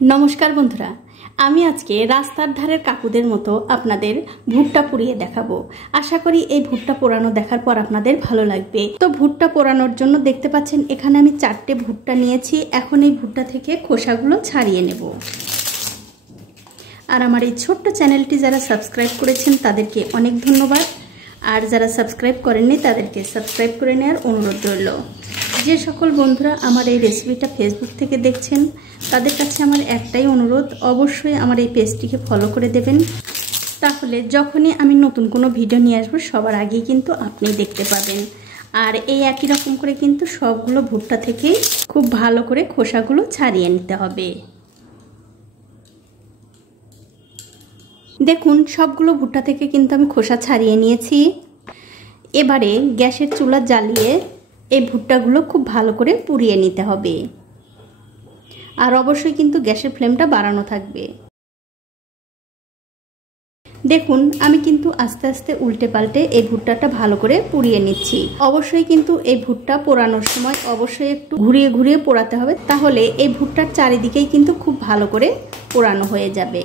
नमस्कार बंधुरा आमी आज के रास्तार धारेर काकुदेर मतो आपनादेर भुट्टा पुड़िये देखाबो। आशा करी এই ভুট্টা পোড়ানো দেখার পর আপনাদের ভালো লাগবে। তো ভুট্টা পোড়ানোর জন্য দেখতে পাচ্ছেন এখানে আমি 4টে ভুট্টা নিয়েছি। এখন এই ভুট্টা থেকে খোসাগুলো ছাড়িয়ে নেব। আর আমার এই ছোট্ট চ্যানেলটি যারা সাবস্ক্রাইব করেছেন তাদেরকে অনেক ধন্যবাদ। আর যারা সাবস্ক্রাইব করেননি তাদেরকে সাবস্ক্রাইব করে নেওয়ার অনুরোধ রইল। যে সকল বন্ধুরা আমার এই রেসিপিটা ফেসবুক থেকে দেখছেন তাদের কাছে আমার একটাই অনুরোধ, অবশ্যই আমার এই পেজটিকে ফলো করে দেবেন। তাহলে যখনই আমি নতুন কোনো ভিডিও নিয়ে আসবো সবার আগেই কিন্তু আপনি দেখতে পাবেন। আর এই একই রকম করে কিন্তু সবগুলো ভুট্টা থেকে খুব ভালো করে খোসাগুলো ছাড়িয়ে নিতে হবে। দেখুন সবগুলো ভুট্টা থেকে কিন্তু আমি খোসা ছাড়িয়ে নিয়েছি। এবারে গ্যাসের চুলা জ্বালিয়ে এই ভুট্টাগুলো খুব ভালো করে পুড়িয়ে নিতে হবে। আর অবশ্যই কিন্তু গ্যাসের ফ্লেমটা বাড়ানো থাকবে। দেখুন আমি কিন্তু আস্তে আস্তে উল্টে পাল্টে এই ভুট্টাটা ভালো করে পুড়িয়ে নিচ্ছি। অবশ্যই কিন্তু এই ভুট্টা পোড়ানোর সময় অবশ্যই একটু ঘুরিয়ে ঘুরিয়ে পোড়াতে হবে, তাহলে এই ভুট্টার চারিদিকেই কিন্তু খুব ভালো করে পোড়ানো হয়ে যাবে।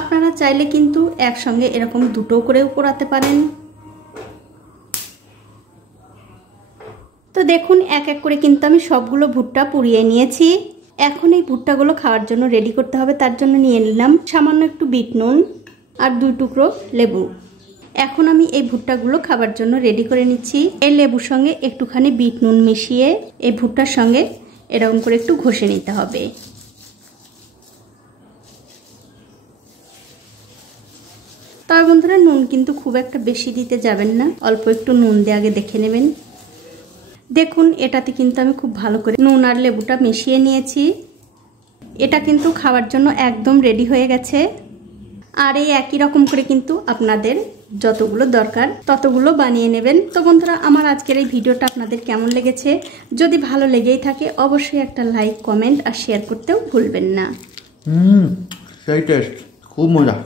আপনারা চাইলে কিন্তু একসঙ্গে এরকম দুটো করেও পোড়াতে পারেন। তো দেখুন এক এক করে কিন্তু আমি সবগুলো ভুট্টা পুড়িয়ে নিয়েছি। এখন এই ভুট্টাগুলো খাওয়ার জন্য রেডি করতে হবে। তার জন্য নিয়ে নিলাম সামান্য একটু বিট নুন আর 2 টুকরো লেবু। এখন আমি এই ভুট্টাগুলো খাবার জন্য রেডি করে নিচ্ছি। এই লেবুর সঙ্গে একটুখানি বিট নুন মিশিয়ে এই ভুট্টার সঙ্গে এরকম করে একটু ঘষে নিতে হবে। তবে বন্ধুরা নুন কিন্তু খুব একটা বেশি দিতে যাবেন না, অল্প একটু নুন দিয়ে আগে দেখে নেবেন। দেখুন এটাতে কিন্তু আমি খুব ভালো করে নুন আর লেবুটা মিশিয়ে নিয়েছি। এটা কিন্তু খাওয়ার জন্য একদম রেডি হয়ে গেছে। আর এই একই রকম করে কিন্তু আপনাদের যতগুলো দরকার ততগুলো বানিয়ে নেবেন। তো বন্ধুরা আমার আজকের এই ভিডিওটা আপনাদের কেমন লেগেছে? যদি ভালো লেগেই থাকে অবশ্যই একটা লাইক, কমেন্ট আর শেয়ার করতেও ভুলবেন না। সেই টেস্ট, খুব মজা।